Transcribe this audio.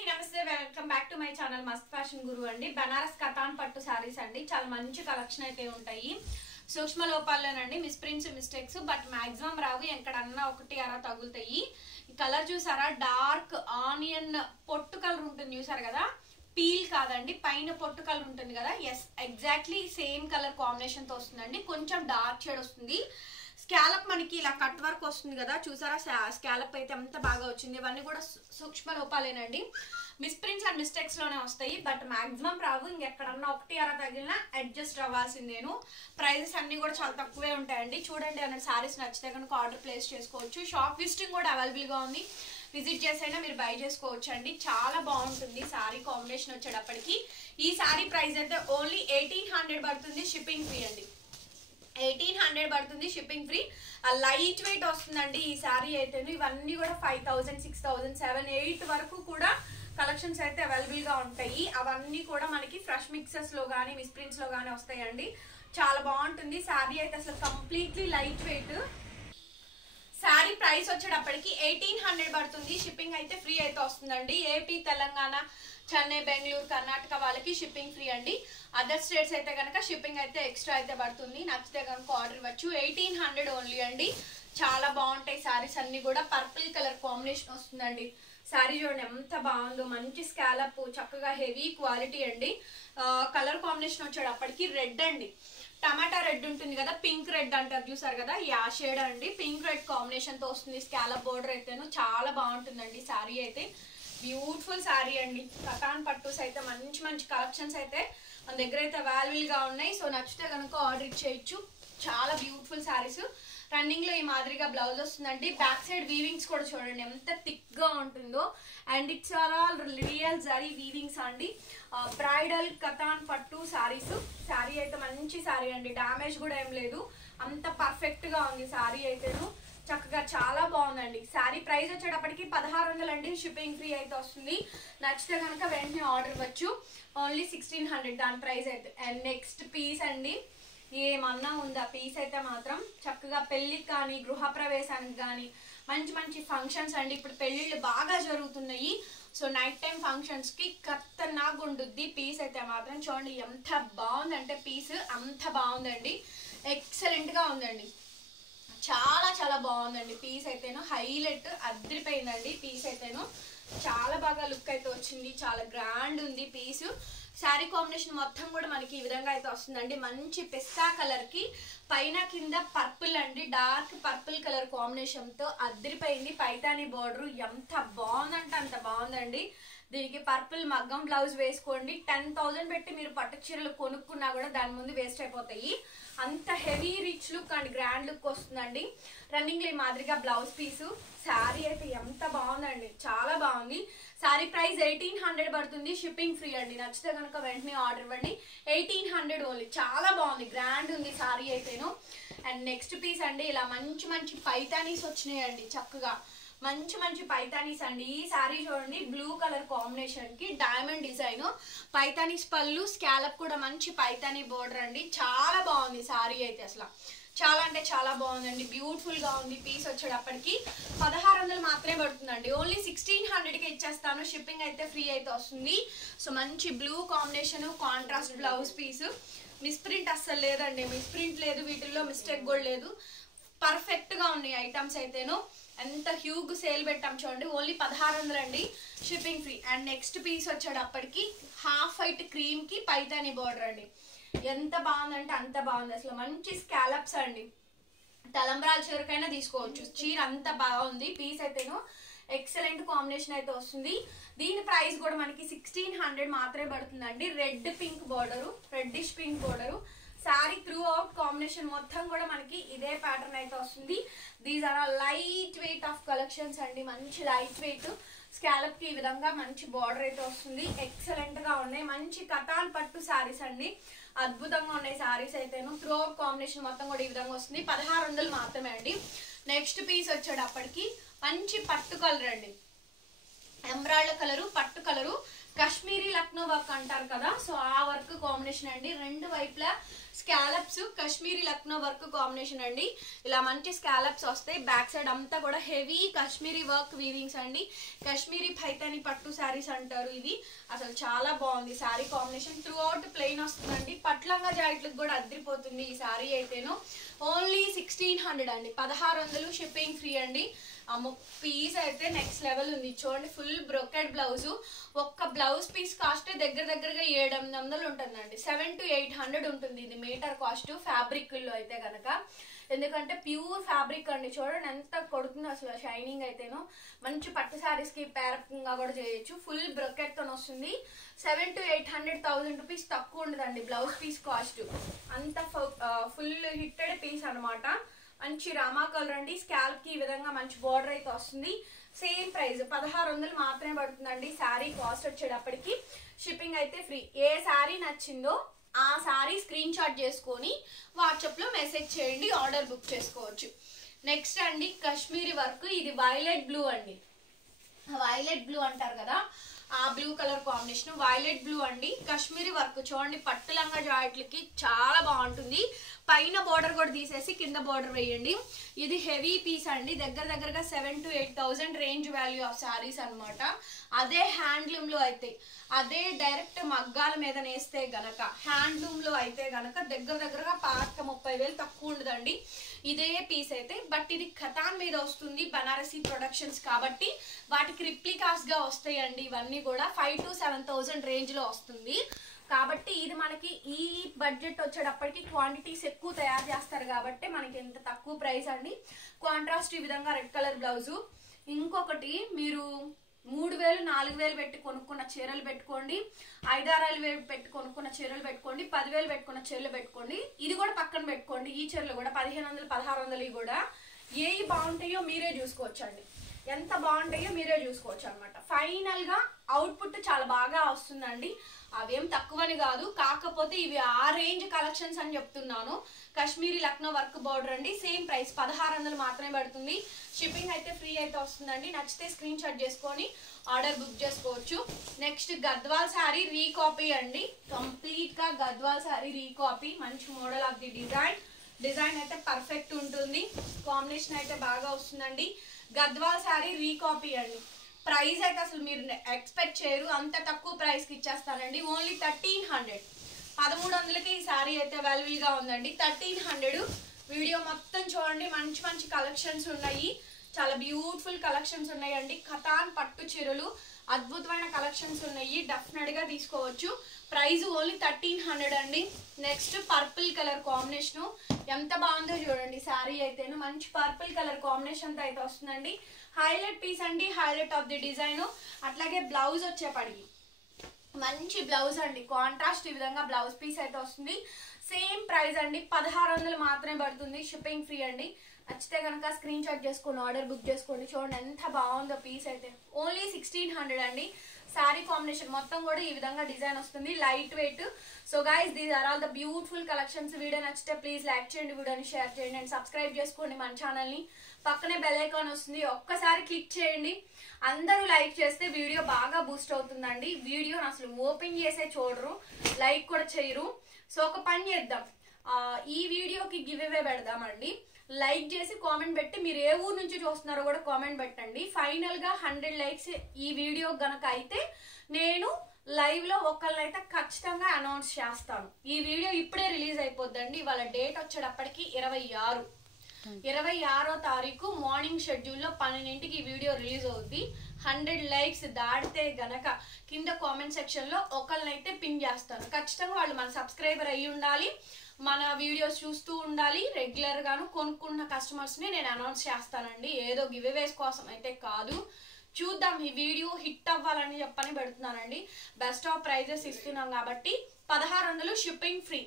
అండి నమస్తే welcome back to my channel మస్త్ ఫ్యాషన్ గురు అండి. బనారస్ కతాన్ పట్టు సారీస్ అండి. చాలా మంచి కలెక్షన్ అయితే ఉంటాయి. సూక్ష్మ లోపాలేనండి, మిస్ప్రింట్స్ మిస్టేక్స్ బట్ మాక్సిమం రావు, ఎక్కడన్నా ఒకటి అలా తగులుతాయి. ఈ కలర్ చూసారా, డార్క్ ఆనియన్ పొట్టు కలర్ ఉంటుంది చూసారు కదా, పీల్ కాదండి, పైన పొట్టు కలర్ ఉంటుంది కదా, yes exactly same colour combination తో వస్తుందండి. కొంచెం డార్క్ షేడ్ వస్తుంది. స్కాలప్ మనకి ఇలా కట్ వర్క్ వస్తుంది కదా, చూసారా స్కాలప్ అయితే ఎంత బాగా వచ్చింది. ఇవన్నీ కూడా సూక్ష్మ లోపాలేనండి, మిస్ప్రింట్స్ అండ్ మిస్టేక్స్ లోనే వస్తాయి బట్ మాక్సిమం రావు. ఇంకెక్కడన్నా ఒకటి అర తగిలినా అడ్జస్ట్ అవ్వాల్సిందేను. ప్రైజెస్ అన్ని కూడా చాలా తక్కువే ఉంటాయండి. చూడండి, అన్న సారీస్ నచ్చితే కనుక ఆర్డర్ ప్లేస్ చేసుకోవచ్చు. షాప్ విజిటింగ్ కూడా అవైలబుల్ గా ఉంది, విజిట్ చేసైనా మీరు బై చేసుకోవచ్చు అండి. చాలా బాగుంటుంది సారీ కాంబినేషన్ వచ్చేటప్పటికి. ఈ సారీ ప్రైస్ అయితే ఓన్లీ 1800 పడుతుంది, షిప్పింగ్ ఫ్రీ అండి. 1800 పడుతుంది, షిప్పింగ్ ఫ్రీ. లైట్ వెయిట్ వస్తుందండి ఈ సారీ అయితే. ఇవన్నీ కూడా 5000, 6000, 7, 8 వరకు కూడా కలెక్షన్స్ అయితే అవైలబుల్ గా ఉంటాయి. అవన్నీ కూడా మనకి ఫ్రెష్ మిక్సెస్ లో గానీ మిస్ప్రింట్స్ లో గానీ వస్తాయండి. చాలా బాగుంటుంది సారీ అయితే, అసలు completely light weight. Sorry price వచ్చేటప్పటికి 1800 పడుతుంది, షిప్పింగ్ అయితే ఫ్రీ అయితే వస్తుందండి. ఏపీ, తెలంగాణ, చెన్నై, బెంగళూరు, కర్ణాటక వాళ్ళకి షిప్పింగ్ ఫ్రీ అండి. అదర్ స్టేట్స్ అయితే కనుక షిప్పింగ్ అయితే ఎక్స్ట్రా అయితే పడుతుంది. నచ్చితే కనుక ఆర్డర్ ఇవ్వచ్చు. 1800 ఓన్లీ అండి. చాలా బాగుంటాయి సారీస్ అన్ని కూడా. పర్పుల్ కలర్ కాంబినేషన్ వస్తుందండి. సారీ చూడండి ఎంత బాగుందో, మంచి స్కాలప్, చక్కగా హెవీ క్వాలిటీ అండి. కలర్ కాంబినేషన్ వచ్చేటప్పటికి రెడ్ అండి, టమాటా రెడ్ ఉంటుంది కదా, పింక్ రెడ్ అంటారు చూసారు కదా, యా షేడ్ అండి. పింక్ రెడ్ కాంబినేషన్ తో వస్తుంది. స్కాలప్ బోర్డర్ అయితేను చాలా బాగుంటుందండి సారీ అయితే. బ్యూటిఫుల్ సారీ అండి. కతాన్ పట్టుస్ అయితే మంచి మంచి కలెక్షన్స్ అయితే మన దగ్గర అయితే అవైలబుల్ గా ఉన్నాయి. సో నచ్చితే కనుక ఆర్డర్ ఇచ్చేయచ్చు. చాలా బ్యూటిఫుల్ సారీస్. రన్నింగ్ లో ఈ మాదిరిగా బ్లౌజ్ వస్తుందండి. బ్యాక్ సైడ్ వీవింగ్స్ కూడా చూడండి ఎంత థిక్ గా ఉంటుందో. And it's are all real zari weavings అండి. బ్రైడల్ కతాన్ పట్టు సారీస్. సారీ అయితే మంచి సారీ అండి, డామేజ్ కూడా ఏం లేదు, అంత పర్ఫెక్ట్ గా ఉంది సారీ అయితేను. చక్కగా చాలా బాగుందండి. సారీ ప్రైస్ వచ్చేటప్పటికి 1600 అండి, షిప్పింగ్ ఫ్రీ అయితే వస్తుంది. నచ్చితే కనుక వెంటనే ఆర్డర్ ఇవ్వచ్చు. ఓన్లీ 1600 దాని ప్రైస్ అయితే. అండ్ నెక్స్ట్ పీస్ అండి, ఏమన్నా ఉందా పీస్ అయితే మాత్రం. చక్కగా పెళ్లికి కానీ గృహప్రవేశానికి కానీ మంచి మంచి ఫంక్షన్స్ అండి. ఇప్పుడు పెళ్లిళ్ళు బాగా జరుగుతున్నాయి. సో నైట్ టైం ఫంక్షన్స్ కి ఖతర్నాక్ ఉంటుంది పీస్ అయితే మాత్రం. చూడండి ఎంత బాగుందంటే పీస్ అంత బాగుందండి, ఎక్సలెంట్ గా ఉందండి. చాలా చాలా బాగుందండి పీస్ అయితేను. హైలైట్ అదిరిపోయిందండి పీస్ అయితేను. చాలా బాగా లుక్ అయితే వచ్చింది, చాలా గ్రాండ్ ఉంది పీస్. శారీ కాంబినేషన్ మొత్తం కూడా మనకి ఈ విధంగా అయితే వస్తుందండి. మంచి పిస్తా కలర్ కి పైన కింద పర్పుల్ అండి, డార్క్ పర్పుల్ కలర్ కాంబినేషన్ తో అదిరిపోయింది. పైతాని బోర్డర్ ఎంత బాగుందంటే అంత బాగుందండి. దీనికి పర్పుల్ మగ్గం బ్లౌజ్ వేసుకోండి. 10,000 పెట్టి మీరు పట్టు చీరలు కొనుక్కున్నా కూడా దాని ముందు వేస్ట్ అయిపోతాయి. అంత heavy rich look and grand look వస్తుందండి. రన్నింగ్ లో మాదిరిగా బ్లౌజ్ పీసు. శారీ అయితే ఎంత బాగుందండి, చాలా బాగుంది. శారీ ప్రైస్ 1800 పడుతుంది, షిప్పింగ్ ఫ్రీ అండి. నచ్చితే కనుక వెంటనే ఆర్డర్ ఇవ్వండి. 1800 ఓన్లీ. చాలా బాగుంది, గ్రాండ్ ఉంది శారీ అయితేను. అండ్ నెక్స్ట్ పీస్ అండి, ఇలా మంచి మంచి పైతానీస్ వచ్చినాయండి. చక్కగా మంచి మంచి పైతానీస్ అండి. ఈ శారీ చూడండి, బ్లూ కలర్ కాంబినేషన్ కి డైమండ్ డిజైన్, పైతానీస్ పళ్ళు, స్కాలప్ కూడా మంచి పైతానీ బోర్డర్ అండి. చాలా బాగుంది శారీ అయితే, అసలు చాలా అంటే చాలా బాగుందండి. బ్యూటిఫుల్ గా ఉంది. పీస్ వచ్చేటప్పటికి 1600 మాత్రమే పడుతుందండి. ఓన్లీ 1600కి ఇచ్చేస్తాను, షిప్పింగ్ అయితే ఫ్రీ అయితే వస్తుంది. సో మంచి blue combination, contrast blouse piece. Misprint అస్సలు లేదండి, మిస్ప్రింట్ లేదు, వీటిల్లో మిస్టేక్ కూడా లేదు. పర్ఫెక్ట్ గా ఉన్నాయి ఐటమ్స్ అయితేను. ఎంత హ్యూగ్ సేల్ పెట్టాం చూడండి. ఓన్లీ 1600 అండి, shipping free. And next piece వచ్చేటప్పటికి హాఫ్ వైట్ క్రీమ్ కి పైతాని బోర్డర్ అండి. ఎంత బాగుందంటే అంత బాగుంది. అసలు మంచి స్కాలప్స్ అండి, తలంబ్రాల చీరకైనా తీసుకోవచ్చు. చీర అంత బాగుంది. పీస్ అయితేను ఎక్సలెంట్ కాంబినేషన్ అయితే వస్తుంది. దీని ప్రైస్ కూడా మనకి 1600 మాత్రమే పడుతుందండి. Red pink border, reddish pink border. Sari throughout combination మొత్తం కూడా మనకి ఇదే ప్యాటర్న్ అయితే వస్తుంది. These are light weight of collections అండి, మంచి లైట్ వెయిట్. స్కాలప్ కి ఈ విధంగా మంచి బార్డర్ అయితే వస్తుంది. ఎక్సలెంట్ గా ఉన్నాయి. మంచి కతాన్ పట్టు సారీస్ అండి, అద్భుతంగా ఉన్నాయి సారీస్ అయితేను. త్రూ అవుట్ కాంబినేషన్ మొత్తం కూడా ఈ విధంగా వస్తుంది. 1600 మాత్రమే అండి. నెక్స్ట్ పీస్ వచ్చేటప్పటికి మంచి పట్టు కలర్ అండి, ఎమరాల్డ్ కలరు, పట్టు కలరు, కాశ్మీరీ లక్నో వర్క్ అంటారు కదా, సో ఆ వర్క్ కాంబినేషన్ అండి. రెండు వైపులా scallops Kashmiri Lucknow work combination అండి. ఇలా మంచి స్కాలప్స్ వస్తాయి. బ్యాక్ సైడ్ అంతా కూడా హెవీ కాశ్మీరీ వర్క్ వీవింగ్స్ అండి. కాశ్మీరీ పైతాని పట్టు శారీస్ అంటారు ఇవి. అసలు చాలా బాగుంది sari combination. Through out plain వస్తుందండి. పట్లంగా జాకెట్లకు కూడా అద్దరిపోతుంది ఈ శారీ అయితేను. ఓన్లీ 1600 అండి, 1600 షిప్పింగ్ ఫ్రీ అండి. పీస్ అయితే నెక్స్ట్ లెవెల్ ఉంది. చూడండి ఫుల్ బ్రోకెడ్ బ్లౌజ్. ఒక్క బ్లౌజ్ పీస్ కాస్ట్ దగ్గరగా 700-800 ఉంటుందండి. 700 to 800 ఉంటుంది ఇది మీటర్ కాస్ట్ ఫ్యాబ్రిక్ లో అయితే కనుక. ఎందుకంటే ప్యూర్ ఫ్యాబ్రిక్ అండి. చూడండి ఎంత కొడుతుందో అసలు షైనింగ్ అయితేను. మంచి పట్టు శారీస్ కి పేరప్గా కూడా చేయొచ్చు. ఫుల్ బ్రోకెట్ తో వస్తుంది. 700 to 800 రూపీస్ తక్కువ ఉండదండి బ్లౌజ్ పీస్ కాస్ట్. అంత ఫుల్ హిట్టెడ్ పీస్ అనమాట. మంచి రామా కలర్ అండి. స్కాల్ప్ కి ఈ విధంగా మంచి బోర్డర్ అయితే వస్తుంది. సేమ్ ప్రైస్ 1600 మాత్రమే పడుతుందండి. శారీ కాస్ట్ వచ్చేటప్పటికి షిప్పింగ్ అయితే ఫ్రీ. ఏ శారీ నచ్చిందో ఆ శారీ స్క్రీన్ షాట్ చేసుకొని వాట్సాప్ లో మెసేజ్ చేయండి, ఆర్డర్ బుక్ చేసుకోవచ్చు. నెక్స్ట్ అండి కాశ్మీరీ వర్క్. ఇది వైలెట్ బ్లూ అండి. వైలెట్ బ్లూ అంటారు కదా, ఆ blue colour combination violet blue అండి. కాశ్మీరీ వర్క్ చూడండి పట్టు లంగా జాకెట్లకి చాలా బాగుంటుంది. పైన బోర్డర్ కూడా తీసేసి కింద బోర్డర్ వేయండి. ఇది హెవీ పీస్ అండి. దగ్గరగా 7,000 to 8,000 range value of saris అనమాట. అదే హ్యాండ్లూమ్ లో అయితే, అదే డైరెక్ట్ మగ్గాల మీద నేస్తే గనక హ్యాండ్లూమ్ లో అయితే గనక దగ్గరగా 30,000 తక్కువ ఉండదండి ఇదే పీస్ అయితే. బట్ ఇది ఖతాన్ మీద వస్తుంది, బనారసి ప్రొడక్షన్స్ కాబట్టి వాటికి రిప్లికాస్ గా వస్తాయండి. ఇవన్నీ కూడా 5,000 to 7,000 రేంజ్ లో వస్తుంది. కాబట్టి ఇది మనకి ఈ బడ్జెట్ వచ్చేటప్పటికి క్వాంటిటీస్ ఎక్కువ తయారు చేస్తారు కాబట్టి మనకి ఎంత తక్కువ ప్రైస్ అండి. కాంట్రాస్ట్ ఈ విధంగా రెడ్ కలర్ బ్లౌజు. ఇంకొకటి మీరు 3,000 4,000 పెట్టి కొనుక్కున్న చీరలు పెట్టుకోండి, 5,000-6,000 పెట్టి కొనుక్కున్న చీరలు పెట్టుకోండి, 10,000 పెట్టుకున్న చీరలు పెట్టుకోండి. ఇది కూడా పక్కన పెట్టుకోండి. ఈ చీరలు కూడా 1,500 1,600 కూడా ఏవి బాగుంటాయో మీరే చూసుకోవచ్చు అండి. ఎంత బాగుంటాయో మీరే చూసుకోవచ్చు అనమాట. ఫైనల్ గా అవుట్పుట్ చాలా బాగా వస్తుందండి. అవేం తక్కువని కాదు, కాకపోతే ఇవి ఆ రేంజ్ కలెక్షన్స్ అని చెప్తున్నాను. కాశ్మీరీ లక్నో వర్క్ బోర్డర్ అండి. సేమ్ ప్రైస్ 1600 మాత్రమే పడుతుంది. షిప్పింగ్ అయితే ఫ్రీ అయితే వస్తుందండి. నచ్చితే స్క్రీన్ షాట్ చేసుకొని ఆర్డర్ బుక్ చేసుకోవచ్చు. నెక్స్ట్ గద్వాల్ శారీ రీకాపీ అండి. కంప్లీట్ గా గద్వాల్ శారీ రీకాపీ. మంచి మోడల్ ఆఫ్ ది డిజైన్ అయితే పర్ఫెక్ట్ ఉంటుంది. కాంబినేషన్ అయితే బాగా వస్తుందండి. గద్వాల్ శారీ రీకాపీ అండి. ప్రైస్ అయితే అసలు మీరు ఎక్స్పెక్ట్ చేయరు, అంత తక్కువ ప్రైస్ కి ఇచ్చేస్తానండి. ఓన్లీ 1300, 1300కి ఈ శారీ అయితే అవైలబుల్ గా ఉందండి. 1300. వీడియో మొత్తం చూడండి. మంచి కలెక్షన్స్ ఉన్నాయి. చాలా బ్యూటిఫుల్ కలెక్షన్స్ ఉన్నాయండి. ఖతాన్ పట్టు చీరలు అద్భుతమైన కలెక్షన్స్ ఉన్నాయి. డెఫినెట్ గా తీసుకోవచ్చు. ప్రైస్ ఓన్లీ 1300 అండి. నెక్స్ట్ పర్పుల్ కలర్ కాంబినేషన్ ఎంత బాగుందో చూడండి. శారీ అయితేను మంచి పర్పుల్ కలర్ కాంబినేషన్ తో అయితే వస్తుందండి. హైలైట్ పీస్ అండి, హైలైట్ ఆఫ్ ది డిజైన్. అట్లాగే బ్లౌజ్ వచ్చేపడికి మంచి బ్లౌజ్ అండి. కాంట్రాస్ట్ ఈ విధంగా బ్లౌజ్ పీస్ అయితే వస్తుంది. సేమ్ ప్రైస్ అండి, 1600 మాత్రమే పడుతుంది. షిప్పింగ్ ఫ్రీ అండి. నచ్చితే కనుక స్క్రీన్ షాట్ చేసుకోండి, ఆర్డర్ బుక్ చేసుకోండి. చూడండి ఎంత బాగుందో పీస్ అయితే. ఓన్లీ 1600 అండి. శారీ కాంబినేషన్ మొత్తం కూడా ఈ విధంగా డిజైన్ వస్తుంది. Light weight. So guys, these are all the beautiful collections. Video నచ్చితే ప్లీజ్ లైక్ చేయండి, వీడియోని షేర్ చేయండి అండ్ సబ్స్క్రైబ్ చేసుకోండి మన ఛానల్ ని. పక్కనే బెల్ ఐకాన్ వస్తుంది, ఒక్కసారి క్లిక్ చేయండి. అందరూ లైక్ చేస్తే వీడియో బాగా బూస్ట్ అవుతుందండి. వీడియోని అసలు ఓపెన్ చేసే చూడరు, లైక్ కూడా చేయరు. సో ఒక పని చేద్దాం, ఈ వీడియోకి గివ్ అవే పెడదామండి. లైక్ చేసి కామెంట్ పెట్టి మీరు ఏ ఊరు నుంచి చూస్తున్నారో కూడా కామెంట్ పెట్టండి. ఫైనల్ గా 100 లైక్స్ ఈ వీడియో గనక అయితే నేను లైవ్ లో ఒకళ్ళైతే ఖచ్చితంగా అనౌన్స్ చేస్తాను. ఈ వీడియో ఇప్పుడే రిలీజ్ అయిపోద్దండి. ఇవాళ డేట్ వచ్చేటప్పటికి 26వ తారీఖు మార్నింగ్ షెడ్యూల్లో 12ంటికి ఈ వీడియో రిలీజ్ అవుద్ది. 100 లైక్స్ దాటితే గనక కింద కామెంట్ సెక్షన్ లో ఒకళ్ళనైతే పిన్ చేస్తాను. ఖచ్చితంగా వాళ్ళు మన సబ్స్క్రైబర్ అయ్యి ఉండాలి, మన వీడియోస్ చూస్తూ ఉండాలి. రెగ్యులర్ గాను కొనుక్కున్న కస్టమర్స్ ని నేను అనౌన్స్ చేస్తానండి. ఏదో గివ్ అవేస్ కోసం అయితే కాదు. చూద్దాం, ఈ వీడియో హిట్ అవ్వాలని చెప్పని పెడుతున్నానండి. బెస్ట్ ఆఫ్ ప్రైజెస్ ఇస్తున్నాం కాబట్టి 1600 షిప్పింగ్ ఫ్రీ.